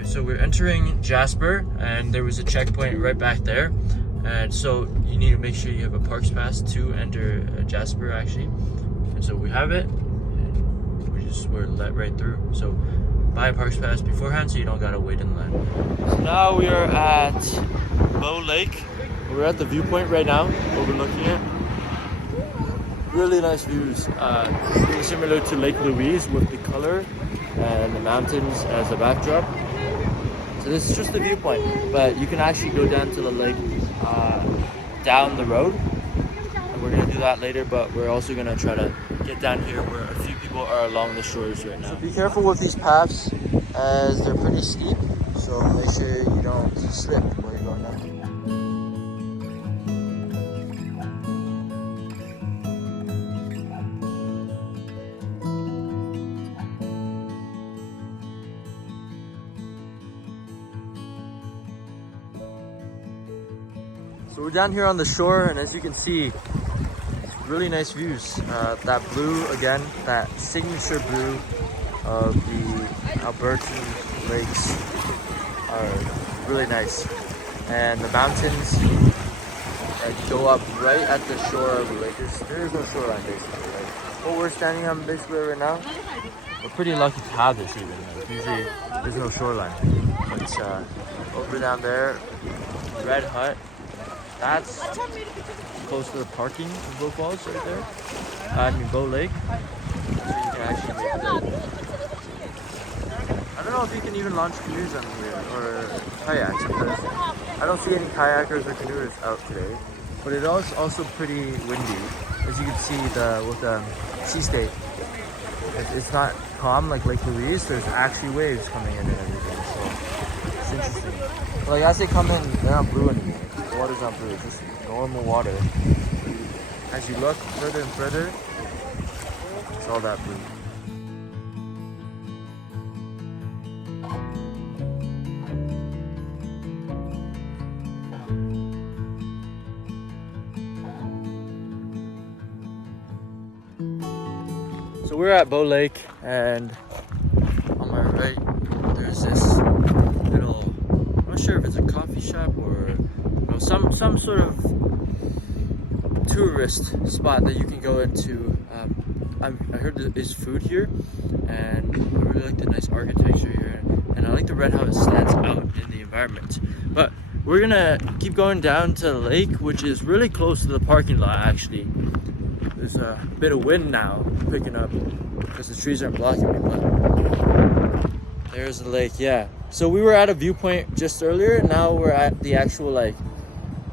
Alright, so we're entering Jasper, and there was a checkpoint right back there. And so you need to make sure you have a parks pass to enter Jasper actually. And so we have it, and we're let right through. So buy a parks pass beforehand so you don't gotta wait in line. So now we are at Bow Lake. We're at the viewpoint right now, overlooking it. Really nice views. Really similar to Lake Louise with the color and the mountains as a backdrop. So this is just the viewpoint, but you can actually go down to the lake down the road, and we're gonna do that later. But we're also gonna try to get down here where a few people are along the shores right now. So be careful with these paths as they're pretty steep, so make sure you don't slip while you're going down. So we're down here on the shore, and as you can see, it's really nice views. That blue again, that signature blue of the Albertan lakes are really nice. And the mountains go up right at the shore of the lake. There is no shoreline basically. Like what we're standing on basically right now, we're pretty lucky to have this even. Like, usually there's no shoreline. But over down there, Red Hut. That's close to the parking of Bow Falls right there. I mean Bow Lake. So you can actually make it. I don't know if you can even launch canoes on here or kayaks, because I don't see any kayakers or canoers out today. But it is also pretty windy. As you can see with the sea state. It's not calm like Lake Louise. There's actually waves coming in and everything. So it's interesting. Like as they come in, they're not blue anymore. The water's not blue, it's just normal water. As you look further and further, it's all that blue. So we're at Bow Lake, and on my right, there's this little, I'm not sure if it's a coffee shop or some sort of tourist spot that you can go into. I heard there's food here, and I really like the nice architecture here, and I like the red how it stands out in the environment. But we're gonna keep going down to the lake, which is really close to the parking lot actually. There's a bit of wind now picking up because the trees aren't blocking me, but there's the lake. Yeah, so we were at a viewpoint just earlier, now we're at the actual like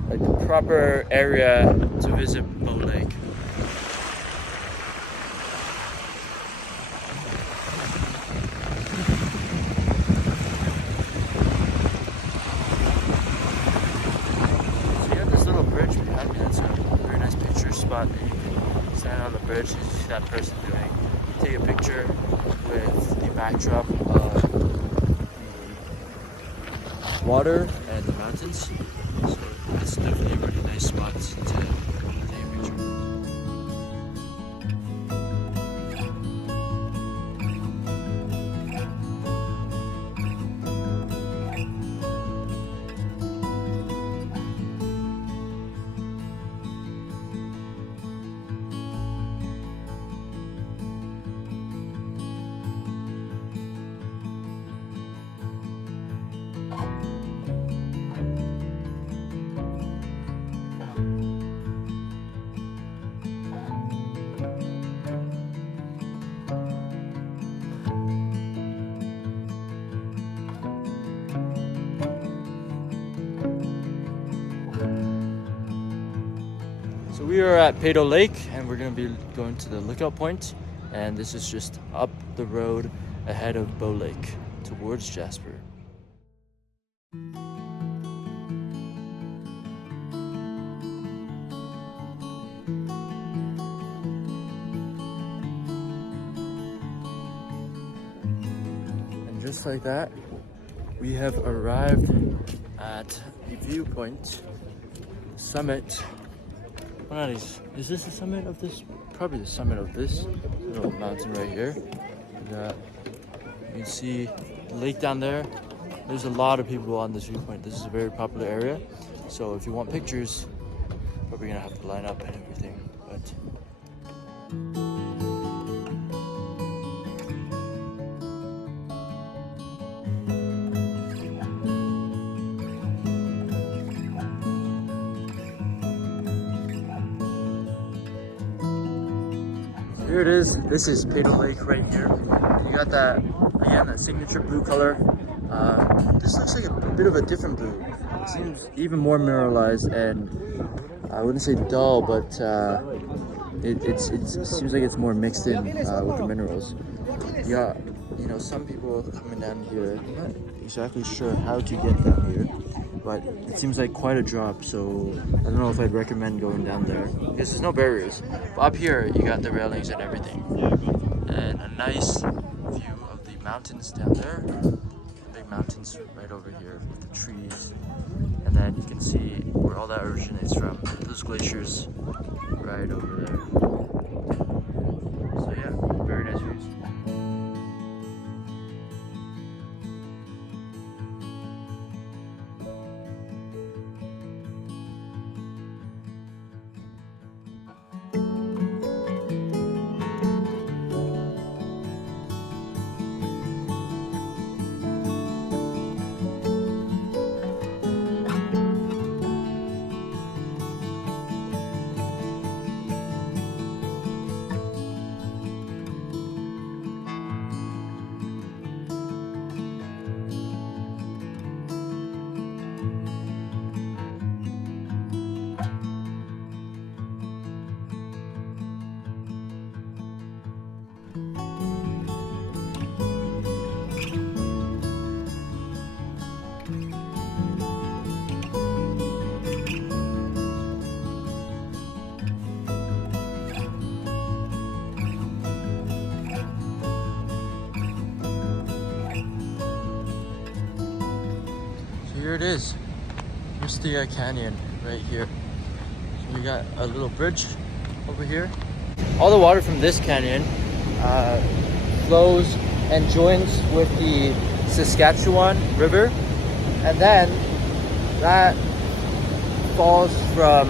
the proper area to visit Bow Lake. So you have this little bridge behind me. That's a very nice picture spot that you can stand on the bridge and see that person doing. Take a picture with the backdrop of the water and the mountains. So it's definitely a really nice spot to take a picture. So we are at Pado Lake, and we're going to be going to the lookout point, and this is just up the road ahead of Bow Lake towards Jasper. And just like that, we have arrived at the viewpoint summit. What is this the summit of this? Probably the summit of this little mountain right here. You can see the lake down there, There's a lot of people on this viewpoint. This is a very popular area. So if you want pictures, probably gonna have to line up and everything. But here it is. This is Pato Lake right here. You got that, again, that signature blue color. This looks like a bit of a different blue. It seems even more mineralized, and I wouldn't say dull, but it seems like it's more mixed in with the minerals. You got, you know, some people coming down here. I'm not exactly sure how to get down here, but it seems like quite a drop, so I don't know if I'd recommend going down there because there's no barriers. But up here, you got the railings and everything, and a nice view of the mountains down there. The big mountains right over here with the trees, and then you can see where all that originates from. Those glaciers right over there. So yeah, very nice views. Here it is. Here's the canyon right here. So we got a little bridge over here. All the water from this canyon flows and joins with the Saskatchewan River, and then that falls from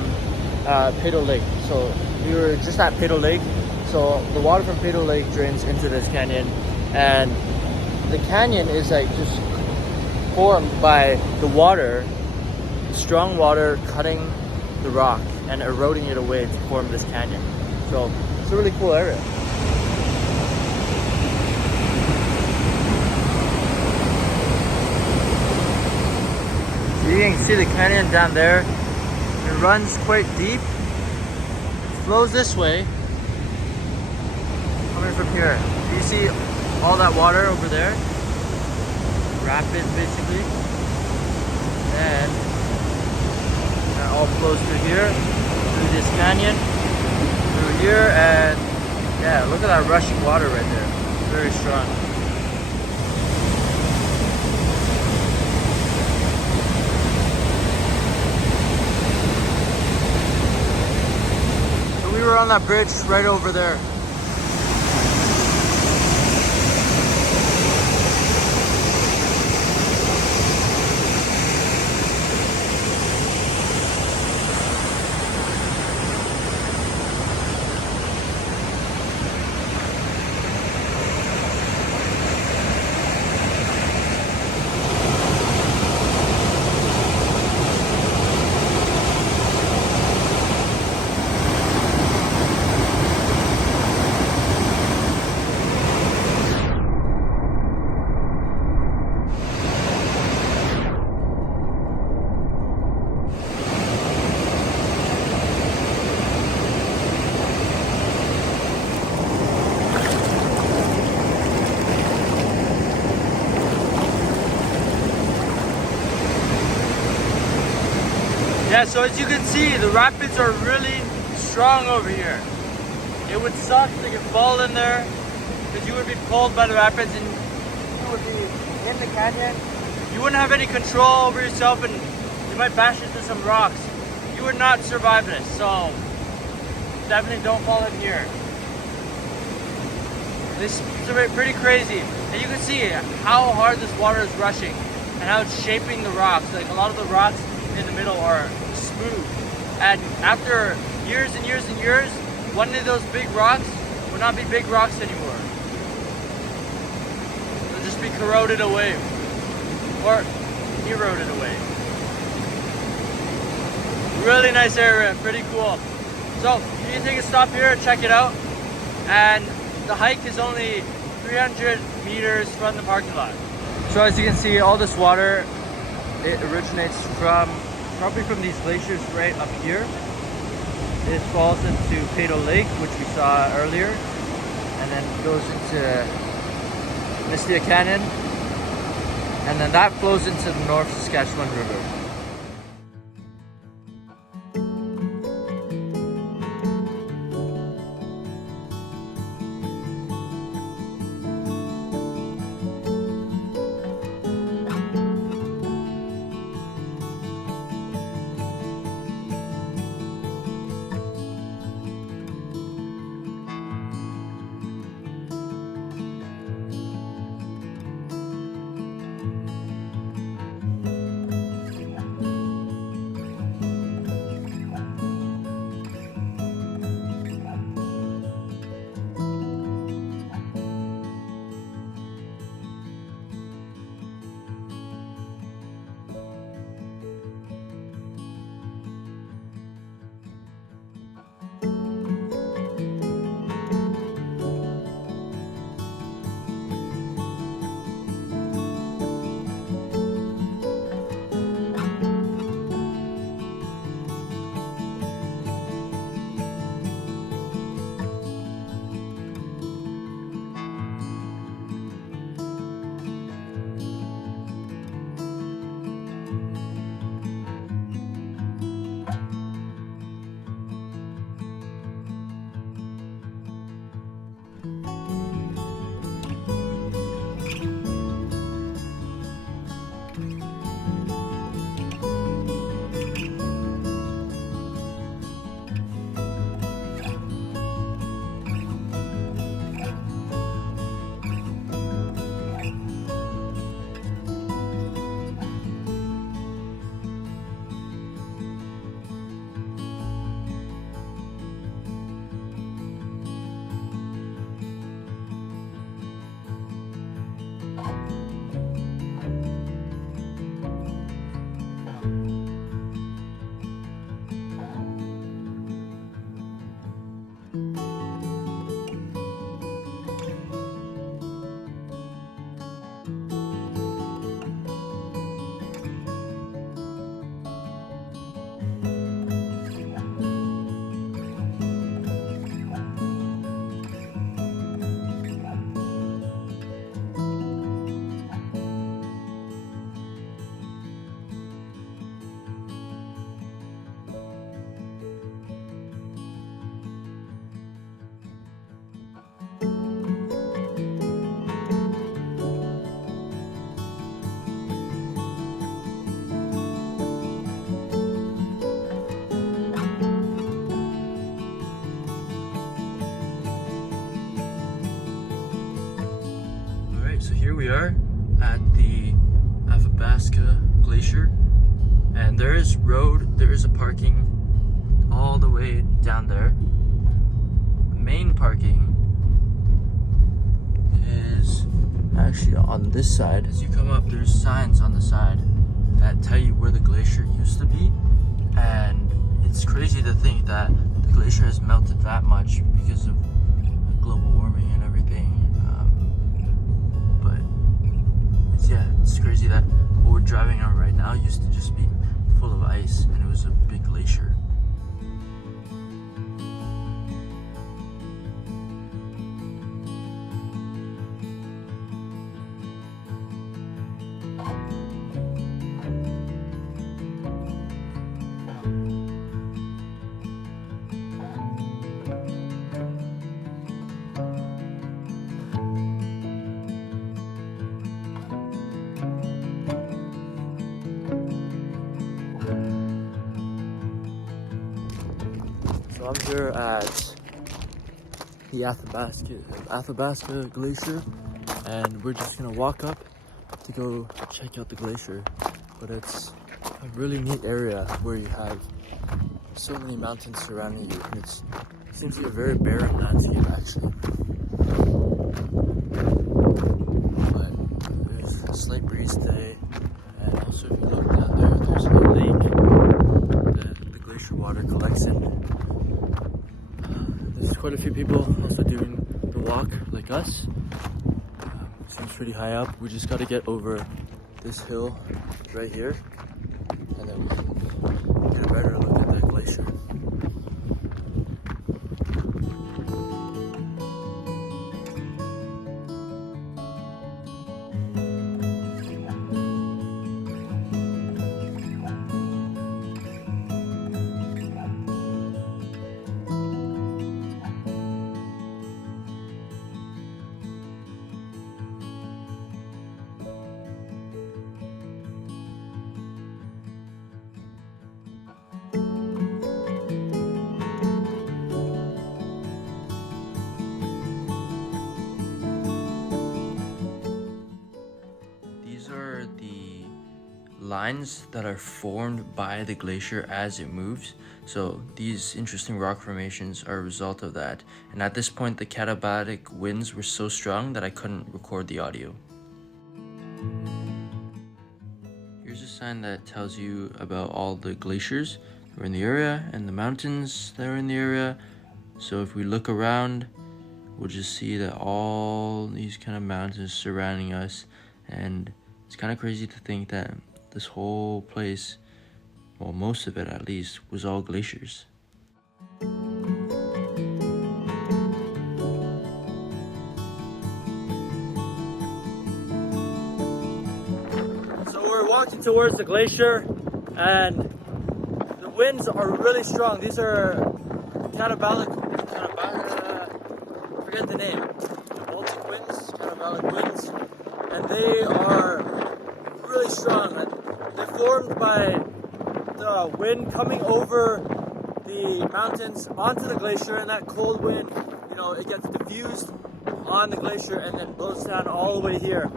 Pato Lake. So we were just at Pato Lake. So the water from Pato Lake drains into this canyon, and the canyon is like just formed by the water, strong water cutting the rock and eroding it away to form this canyon. So it's a really cool area. So you can see the canyon down there. It runs quite deep. It flows this way. Coming from here. You see all that water over there? Rapids basically, and that all flows through here, through this canyon, through here, and yeah, look at that rushing water right there. It's very strong. So we were on that bridge right over there. Yeah, so as you can see, the rapids are really strong over here. It would suck to get fall in there because you would be pulled by the rapids and you would be in the canyon. You wouldn't have any control over yourself and you might bash into some rocks. You would not survive this, so definitely don't fall in here. This is pretty crazy. And you can see how hard this water is rushing. and how it's shaping the rocks. Like a lot of the rocks in the middle are smooth. And after years and years and years, one of those big rocks will not be big rocks anymore. They'll just be corroded away or eroded away. Really nice area, pretty cool. So you can take a stop here, check it out. And the hike is only 300 meters from the parking lot. So as you can see, all this water, it originates probably from these glaciers right up here. It falls into Peyto Lake, which we saw earlier, and then goes into Mystia Canyon, and then that flows into the North Saskatchewan River. So here we are at the Athabasca Glacier, and there is a parking all the way down there. The main parking is actually on this side. As you come up, there's signs on the side that tell you where the glacier used to be, and it's crazy to think that the glacier has melted that much because of global warming and everything. Yeah, it's crazy that what we're driving on right now used to just be full of ice, and it was a big glacier. So I'm here at the Athabasca Glacier, and we're just gonna walk up to go check out the glacier, but it's a really neat area where you have so many mountains surrounding you, and it seems to be a very barren landscape actually. But there's a slight breeze today, and also if you look down there, there's a lake that the glacier water collects in. There's quite a few people also doing the walk like us. Seems pretty high up. We just got to get over this hill right here, and then we can get a better look at the glacier. Lines that are formed by the glacier as it moves. So these interesting rock formations are a result of that. And at this point, the katabatic winds were so strong that I couldn't record the audio. Here's a sign that tells you about all the glaciers that are in the area and the mountains that are in the area. So if we look around, we'll just see that all these kind of mountains surrounding us, and it's kind of crazy to think that this whole place, well, most of it at least, was all glaciers. So we're walking towards the glacier, and the winds are really strong. These are catabolic, forget the name, Baltic winds, catabolic winds, and they are really strong. They're formed by the wind coming over the mountains onto the glacier, and that cold wind, it gets diffused on the glacier and then blows down all the way here.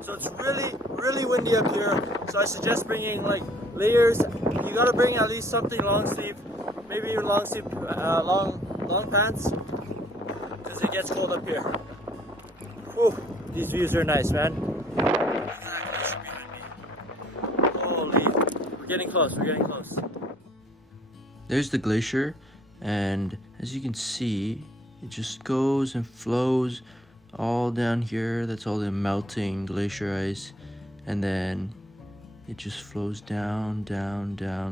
So it's really, really windy up here. So I suggest bringing like layers. You gotta bring at least something long sleeve, maybe even long sleeve, long pants, because it gets cold up here. Whew, these views are nice, man. We're getting close. There's the glacier, and as you can see, it just goes and flows all down here. That's all the melting glacier ice, and then it just flows down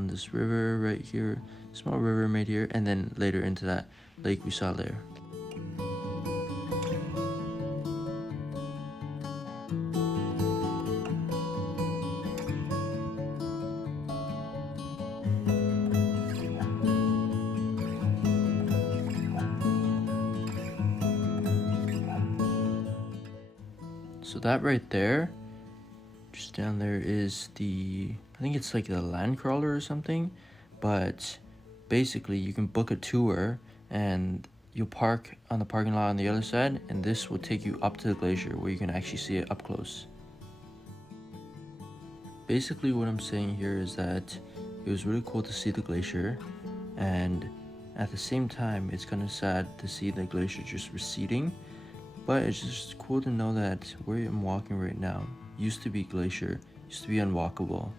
this river right here, small river made here, and then later into that lake we saw there. So that right there, just down there, is I think it's like the land crawler or something, but basically you can book a tour and you'll park on the parking lot on the other side, and this will take you up to the glacier where you can actually see it up close. Basically what I'm saying here is that it was really cool to see the glacier, and at the same time it's kind of sad to see the glacier just receding. But it's just cool to know that where I'm walking right now used to be glacier, used to be unwalkable.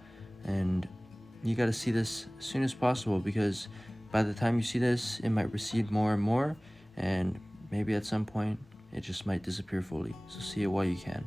And you gotta see this as soon as possible, because by the time you see this, it might recede more and more, and maybe at some point, it just might disappear fully. So see it while you can.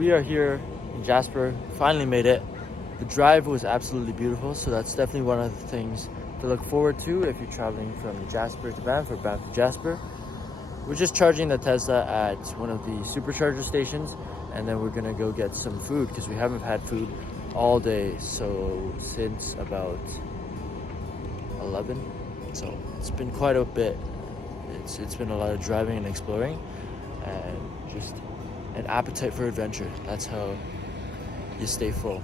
we are here in Jasper, finally made it. The drive was absolutely beautiful, so that's definitely one of the things to look forward to if you're traveling from Jasper to Banff or Banff to Jasper. We're just charging the Tesla at one of the supercharger stations, and then we're gonna go get some food because we haven't had food all day, so since about 11. So it's been quite a bit. It's been a lot of driving and exploring, and just an appetite for adventure. That's how you stay full.